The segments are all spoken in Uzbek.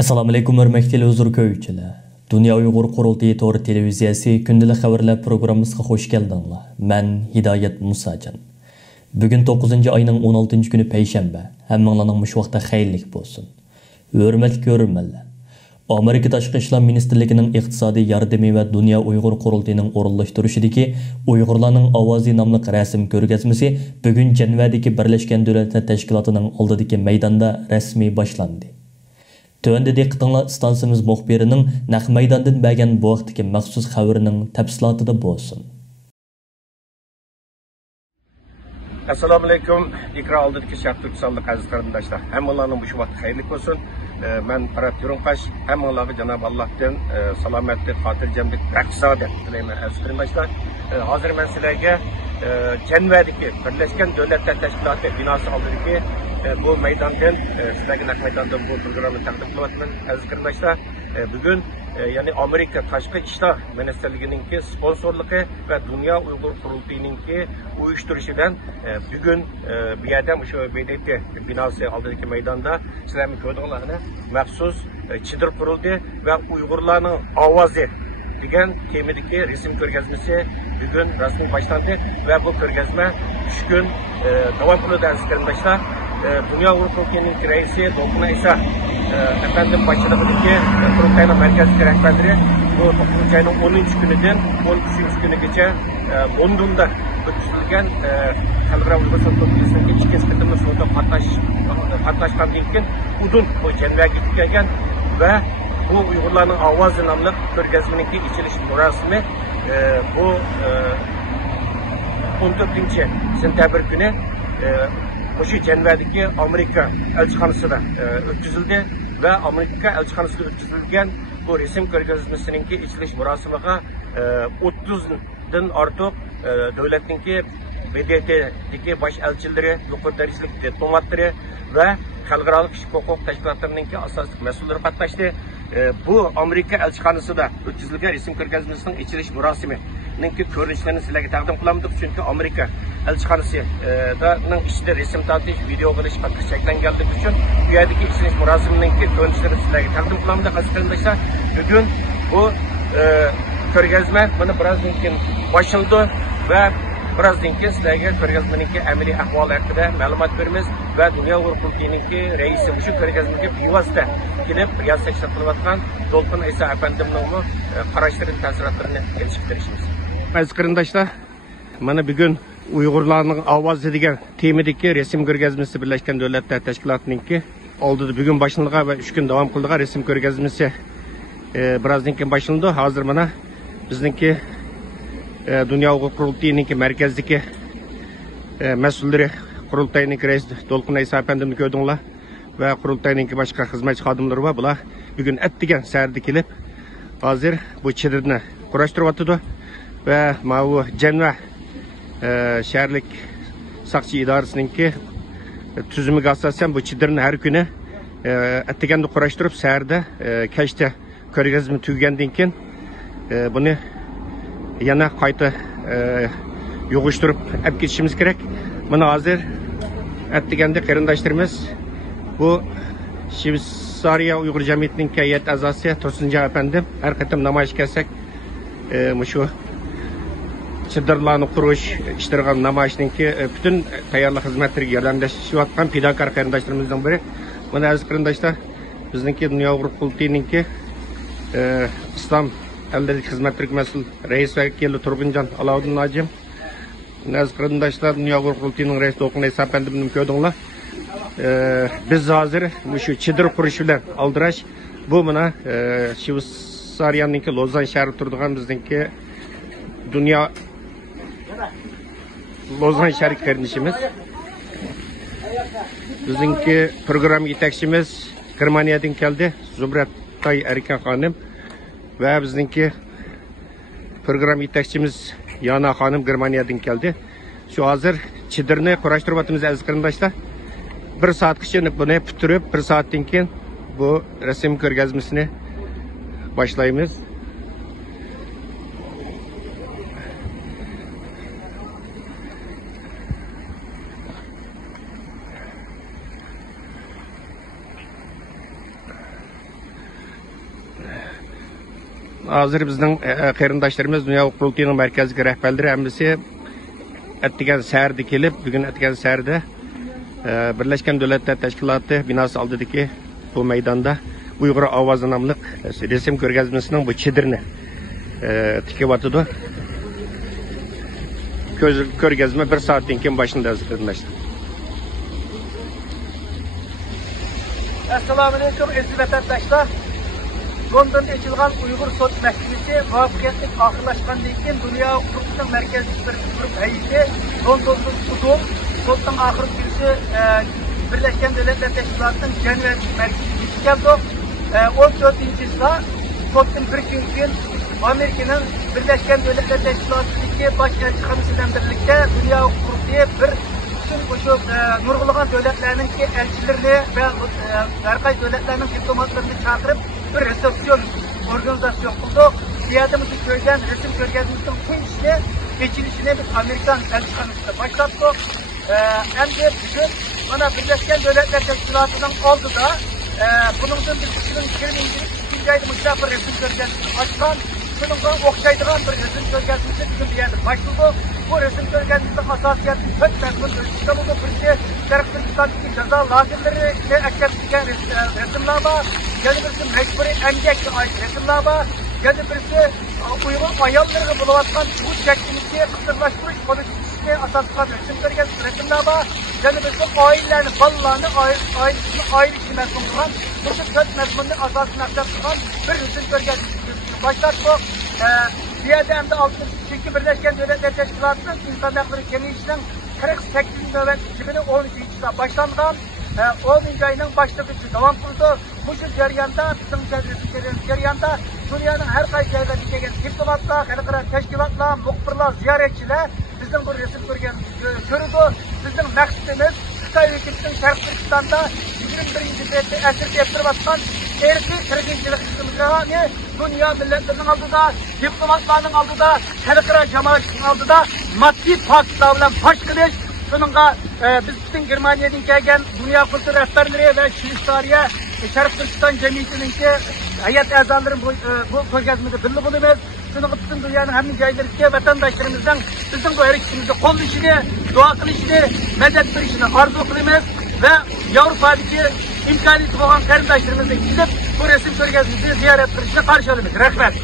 Assalomu alaykum hurmatli huzur ko'ruvchilar. Dunyo Uyg'ur qurultiyi to'g'ri televiziyasi kundalik xabarlar programmasiga xush keldinglar. Men Hidoyat Musajon. Bugun 9-oyning 16-kuni payshanba. Hammanglarning mush vaqtda xayrlik bo'lsin. Hurmatli ko'ruvchilar. Amerika Tashqi ishlar ministrligining iqtisodiy yordami va Dunyo Uyg'ur qurultiyining o'rinlashtirishidagi Uyg'urlarning ovozi nomli rasm ko'rgazmasi bugun Jenevadagi Birlashgan Davlatlar Tashkilotining oldidagi maydonda rasmiy boshlandi. Tövəndə diqqətinizə stansiyamiz muxbirinin naq meydandan bəgən bu vaxtdakı məxsus xəbərinin təfsilatı bolsun. Assalamu alaykum. İkra aldığındaki Şərq Türkistanlıq əziz qarindaşlar. Hammalarning bu vaqt xeyirlik olsun. Ben Farhat Yurunqaş. Hammalarga Cenab-ı Allah'tan salametlik, xotirjamlik, rəqsadet diləyman əziz qarindaşlar. Hazır mən sizlərə Jenevadagi Birleşken Devletler Teşkilatı binası aldığındaki bu meydandan, sizlerge naq meydandan bu programı təqdim qılıbatman əziz qarindaşlar. Bugün yani Amerika Tashqi ishlar Ministerligininki sponsorluğu ve Dünya Uyghur Qurultiyininki uyushtirishidan bugün bu yerda şu BDP binası aldığındaki meydanda sizlarni ko'rdinglarni maxsus chidir qurildi ve Uyg'urlarning ovozi degan temadagi resim ko'rgazmasi bugün rasmiy boshlandi ve bu ko'rgazma 3 kun davom qiladi aziz qarindoshlar. Dünya Uyghur Qurultiyining raisi Dolqun Aysa efendim başçılığındaki Qurultayning merkezli rehberleri bu 9 ayının 10. günüden 13. günügacha Londonda o'tkazilgan Xalqaro Uyg'ur Qurultayidagi ikki qismli so'da qatnashgandan keyin uzun bu Jenevaga yetib kelgan ve bu Uyg'urlarning ovozi nomli ko'rgazmaning ichilish murosimi bu 14 sentabr kuni Şu Jenevadagi Amerika elçixonasida o'tkazildi ve Amerika elçixonasida o'tkazilgan bu resim ko'rgazmasining ichilish murosimiga 30dan ortiq davlatninki BDTdagi bosh elchilari, yuqori darajali diplomatlari ve xalqaro huquq tashkilotlarining asosiy mas'ullari qatnashdi. Bu Amerika elçixonasida o'tkazilgan resim ko'rgazmasining ichilish murosimi ko'rinishlarni sizlarga taqdim qilamiz. Çünkü Amerika elçixonasining ichida resim tortish, video qilish faqat cheklanganligi uchun bu yerdagi ichilish murosimining ko'rinishlarni sizlarga taqdim qilamiz. Aziz qarindoshlar, bugun bu ko'rgazma buni birozdan keyin boshlanadi ve birazdan keyin sizlarga ko'rgazmaning amaliy ahvoli haqida ma'lumot beramiz ve Dunyo Uyg'ur Qurultiyining raisi shu ko'rgazmaga bevosita kelib riyosatchilik qilayotgan Dolqun Aysa afandimning qarashlarini, ta'sirotlarini kelishib berishimiz. Aziz qarindoshlar, mana bugun Uyg'urlarning ovozi degan temadagi resim ko'rgazmasi Birlashgan Davlatlar Tashkilotininki oldida bugun boshlangan ve 3 kun davom qilgan resim ko'rgazmasi birozdan keyin boshlandi. Hozir mana bizningki Dünya Uyg'ur Qurultiyininki markazdagi mas'ullari Qurultayning raisi Dolqun Aysa afandimni ko'rdinglar ve Qurultayninki boshqa xizmatchi xodimlari va bular bugun atdigan saharda kelib hozir bu chidirni qurashtiryapti ve bu Jeneva şəhərlik saqçı idarəsininki tüzümüge asasen bu chidirni her günü atdiganda qurashtirib saharda kechda ko'rgazma tugagandan keyin bunu yana qayta yo'g'ishtirib olib ketishimiz kerak. Buni hozir atdiganda qarindoshlarimiz bu Shveysariya Uyg'ur jamiyatining hay'at a'zosi Tursunjon afandim har qatam namoyish kelsak shu chidirlarni qurish ishtirgan namoyishninki bütün tayyorlik xizmatlariga yordamlashayotgan fidokor qarindoshlarimizdan biri. Mana aziz qarindoshlar, bizningki Dunyo Uyg'ur Qurultiyininki islom elindeki xizmatlik mas'ul reis vakili Turg'unjon Alovuddin Najim. Aziz qarindoshlar, Dunyo Uyg'ur Qurultiyining raisi Dolqun Aysa afandimni ko'rdinglar. Biz hozir shu chidir qurish bilan aldirash bu mana Shveysariyaninki Lozan shahrida turadigan bizningki Dunyo Lozan shahri qarindoshimiz. Bizningki program yetakchimiz Germaniyadan keldi, Zumrat Tay Erkan xonim. Ve bizdeki program yetakçimiz Yana Hanım Germaniyadan geldi. Şu hazır chidirni qurashtiryapmiz aziz qarindoshlar. 1 saat kışını bunu bitirib 1 saatdan keyin bu resim ko'rgazmasini boshlaymiz. hozir bizning qarindoshlarimiz Dunyo qurultiyining markaziy rahbarlari hammasi atdigan sərdə kelib, bugün atdigan sərdə Birleşken Devletler Teşkilatı binası aldığındaki bu meydanda Uygur Avazı namlıq resim körgezmesinin bu çedirni tikip atıdı. Körgezme bir saatten kim başında hazırlanmıştı. Esselamu Aleyküm aziz vatandaşlar. London'da açılgan Uygur Sot Mahkemesi muvaffakiyetli ahırlaşkandan keyin Dünya Hukuk'un merkezli bir grup heyeti London'da tutup Sot'un ahır birisi Birleşken Devletler Teşkilatı'nın Cenevre merkezine geldi. 14. yılda Sot'un bir gün keyin Amerika'nın Birleşken Devletler Teşkilatı'ndaki baş elçihanesinden birlikte Dünya Hukuk diye bir bütün nurgulagan devletlerinin ki elçilerini ve herkes devletlerinin diplomatlarını çağırıp bir resepsiyon organizasyon kurduk. Ziyadımızı köyden resim körgezimizin bu işine geçilişine biz Amerikan elçihanesiyle başlattık. Hem de bugün bana Birleşken Devletler Teşkilatı'nın oldu da bunun bir 2022 ayda müstahap resim körgezimizini açtan bununla okşaydıgan bir resim körgezimizin bugün bir yerde başladı. Bu resim körgezimizin asasiyeti çok memnun İstanbul'da birisi Şarkı Türkistan'daki ceza lagirleri ve eklettiğen resimler var. Yani birisi mecburi emgekle ait resimler var. Yani birisi Uygur ayallarını buluvatkan bu çektiğimizi kısırlaşmış politikisine asasıkan resimler var. Yani birisi ailelerinin, ballarını, ailesini mezun kılan, bu dört mezmunun asasını aktartılan bir resim körgezimizi başlattık. Ziyade hem de çünkü Birleşken Devletler Teşkilatı'nın İnsan Hakları Kengişi'nin 48. nöbet 2012 yılında başlanған 10. ayının başlangıcı devam kurdu. Bu jarayonda bizim jarayonda dünyanın her qaysi yerden kelgan diplomatlar, xalqaro tashkilotlar, muxbirlar, ziyoratchilar bizning bu resim ko'rganimizni ko'rdi. Bizning maqsadimiz Xitoy hukumatining Sharq Turkistonda 21. asrda yaptırıvatkan erkin kırgınçılık sistemini dünya milletlerinin aldıda, diplomatlarının aldıda, xalqaro jamoatchining aldıda maddi faktlar bilan fosh qilish. Bununla biz bütün Germaniyadan kelgan dünya kültür rehberleri ve Şvitsariya Sharq Turkiston jamiyatining hayat a'zolari bu ko'rgazmada birga bo'lamiz. Şunun bütün dünyanın hamma joylariga vatandaşlarımızdan bizim bu hareketimizni qo'llashini, duo qilishini, madad berishini orzu qilamiz ve Avrupa'daki imkoniyati bo'lgan qarindoshlarimizni kelib bu resim ko'rgazmasini ziyorat qilishni qarshi olamiz. Rahmat.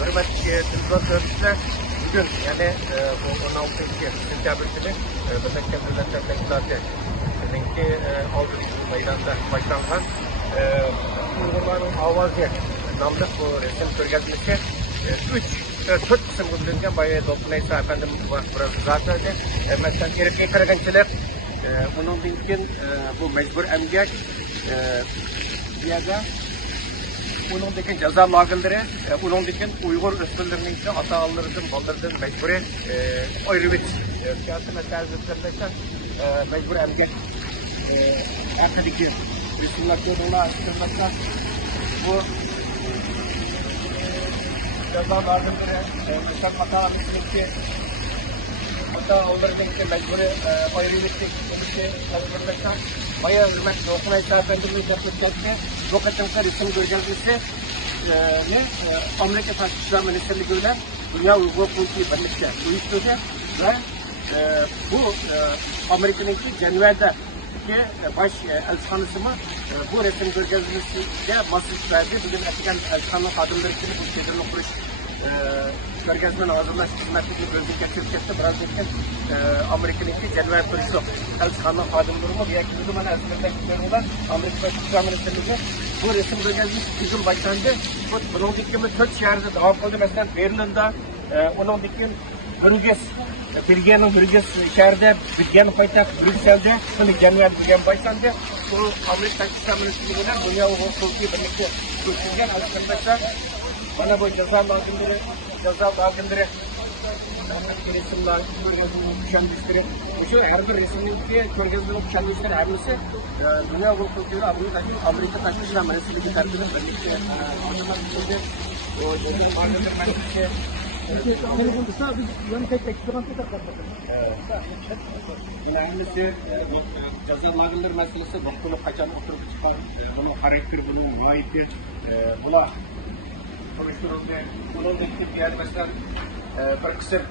Hürmetli dinleyiciler, bugün yani bu 16. Sentabr günü Birleşken Devletler Teşkilatı'nınki 6. meydanda başlanған Uygurların Avazı namlı bu resim körgezmesi 4 kısım bölüngen bayağı Dolpunaysa Efendimiz biraz zaten mesela erkek kırgınçılık bunun bilgin bu mecbur emgek ya Unundaki ceza lagırları, unundaki Uygur üstünlerinin ise atalarının, ballarının mecburi ayrılık. Siyasi meselelerinden mecbur emgek arkadaki Müslümanlar yoluna çıkmakta bu ceza lagırları, Müslüman atalarının ki atalarının ise mecburi ayrılık teknikleri çalışmakta. Bayağı hürmetli okuna isafetlerimiz yapılacak ki bu kaçınca resim görgezmesi Amerika Taşkışlar Ministerliği ile Dünya Uygur Politiği birlikte uyuşturdu ve bu Amerika'nın Cenevre'deki baş elçihanesi bu resim görgezmesiyle masaj verdi. Bugün eskiden elçihanlık adımları için bu şeylerini kuruş görgezmenin hazırlaş hizmetli bölge geçirmişti. Biraz önce Amerika'nın Cenevre kuruşu elçihanlık adımları mı? Bir yakın zaman elçihanlıkları olan Amerika Taşkışlar Ministerliği bu resim görgezmesi bugün başlandı. Bunun dikimi 4 şehirde devam oldu. Mesela Berlin'de onun dikim Brügges, Belgiyanın Brügges şehirde, Belgiyanın payitahtı Brüksel'de şimdi Cenevre bugün başlandı. Bu Amerika Taşkışlar Ministerliği Dünya Uygur Politiği birlikte kurulgan arkadaşlar bana bu ceza lagırları resimler, körgezmenin kuşanmışları. Şu her bir resimdeki körgezmenin kuşanmışları her birisi Dünya Uygur Politiği Amerika Taşkışlar Ministerliği tarafından birlikte anlamak istedi. O ceza lagırları Ceza lagırlar meselesi bunu kaçan oturup çıkan bunun karakteri bunun vaiti bula konuşturuldu. Bunun ekip yani mesela bir kısım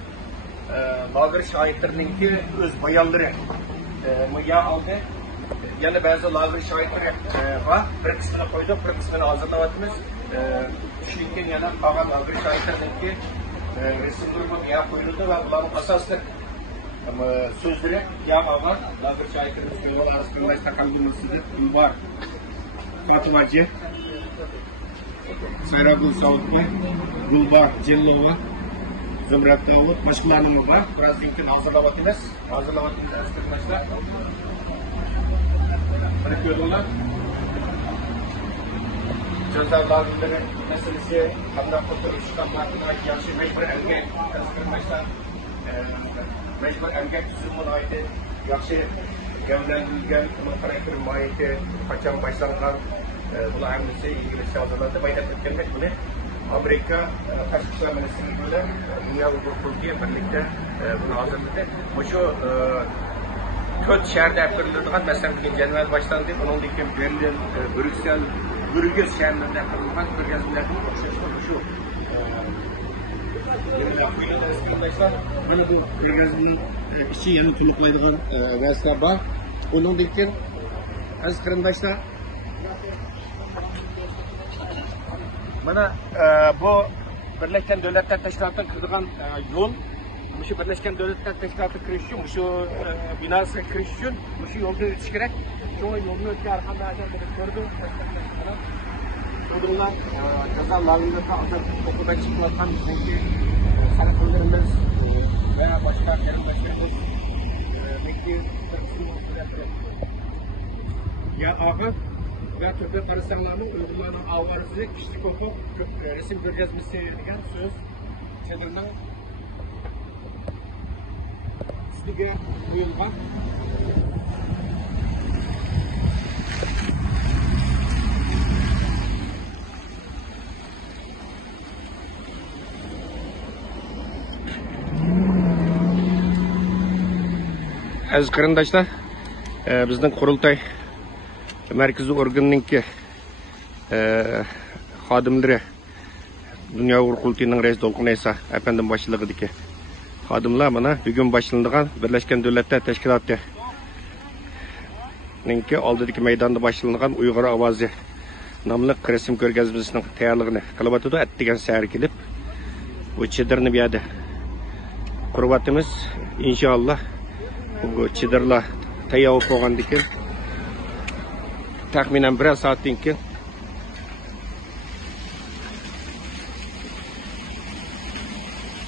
lagır şahitlerinin ki öz bayanları mıya aldı. Yani bazı lagır şahitleri var. Bir kısmını koyduk, bir kısmını hazırlamadınız. Düşünürken yana kalan lagır şahitlerinin ki resimleri bu ya koyuldu ve bunların asaslı sözleri ya var. Lagır şahitlerimiz koyuyorlar arasında takaldırmasıdır. Var. Fatımacı, Sayragül Savutbay, Gulbar Cellova, Zümrət Davut, başkalarının var. Biraz linkini hazırlamadınız. Hazırlamadınız arkadaşlar. Bırakıyorlar. Ceza lagırları meselesi, kandan fotoğrafı çıkanlarına yaşı mecbur erkek arkadaşlar. Mecbur erkek tüzümün ait yaşı gövlendirilgen karakteri maiyeti kaçan başlanılan buna hemlisi ilgili hazırlandı. Bayda Türkiye'de bunu Amerika Kaçmışlar Ministeriyle Dünya Uygur Kurulu'ya birlikte bunu hazırladı. Bu şu kötü şehirde yaptırılırken mesela Cenevre başlandı. Onun için Berlin, Brüksel, Brügge şehirlerinde yaptırılırken Brügge'lilerin şu arkadaşlar bana bu Brügge'nin işi yanı tuluklaydığı vesile var. Onun için arkadaşlar bana bu Birleşken Devletler Teşkilatı'nın kırdığı yol şu Birleşken Devletler Teşkilatı kiriş için, şu binası kiriş için, şu yolda ötüş gerek. Şu yolunu ötüş arkanda acaba gördüm. Çocuklar ceza lagında okulda çıkılan bizimki sanatörlerimiz veya başka yerimizlerimiz bekliyor. Ya abi ve Türkiye Karışanlarının uygulanan avarızı kişilik hukuk resim görgezmesi degan söz çadırının üstüge uyulgan. Aziz qarindoshlar, bizning qurultoy merkezi organınki xodimlari Dünya Uygur Kurulu'nun reis Dolqun Eysa efendim başçılığıdaki xodimlar bana bugün başlanılan Birleşken Devletler Teşkilatı ninki oldidagi maydonda başlanılan Uygur Avazi namlı resim ko'rgazmasining tayyorligini qilib o'tdi. Atdigan sahar kelib bu chidirni bu yerda quryapmiz. Inshaalloh bu chidirlar tayyor bo'lgandan keyin taxminan 1 soatdan keyin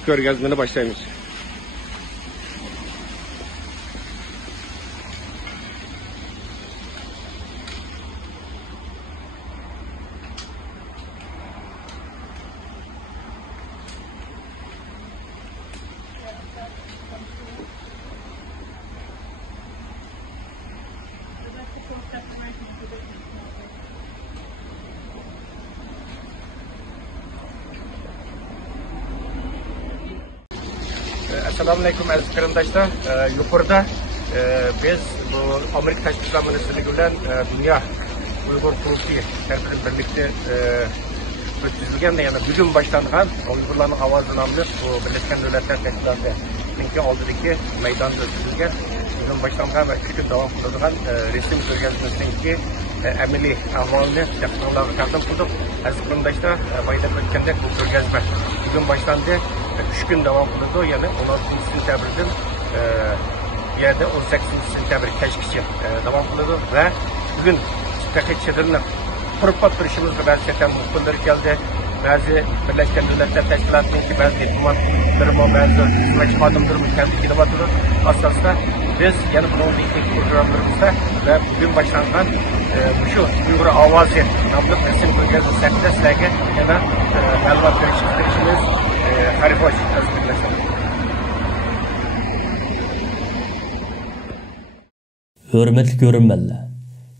ko'rgazmani boshlaymiz. Assalamualaikum aziz qarindoshlar. Yuqorida biz bu Amerika Tashqi ishlar ministrligi bilan Dünya Uygur Kurulu'yu birlikte o'tkazilgan, yana bugun boshlangan Uygurlarning ovozi nomli bu Birleşken Devletler Teşkilatı'ningki oldidagi maydonda o'tkazilgan, bugun boshlangan va 3 kun davom qiladigan resim ko'rgazmasiningki amaliy ahvolini jahonlarga taqdim qildik. Aziz qarindoshlar, bayda o'tgandek bu ko'rgazma bugun boshlandi. 3 gün devam kıldı. Yani 16 sentyabrdan yerde 18 sentyabr kechgacha devam kıldı ve bugün Türkiye çadırını kurup batırışımızda bazı çeten muhbirleri geldi. Bazı Birleşken Devletler Teşkilatı'nınki bazı diplomatlarımı, bazı hizmetçi adımlarımı kendi kilovatını asasında biz yani bunun ilk programlarımızda ve bugün başlangan şu Uygur Avazi namlı resim ko'rgazmasi sizlarga yana ma'lumot berishimiz harif hoş arkadaşlar. Hürmetli görünmeli.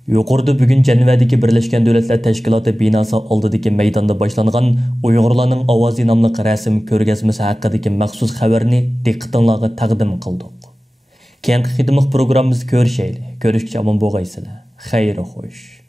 Yuqorida bugun Jenevadagi Birleşken Devletler Teşkilatı binosi oldidagi maydonda boshlangan Uyg'urlarning ovozi nomli rasm ko'rgazmasi haqidagi maxsus xabarni diqqatingizga taqdim qildik. Keyingi xidmat programmamizni ko'rishaylik. Ko'rishga omon bo'lgaysizlar. Xayr xo'sh.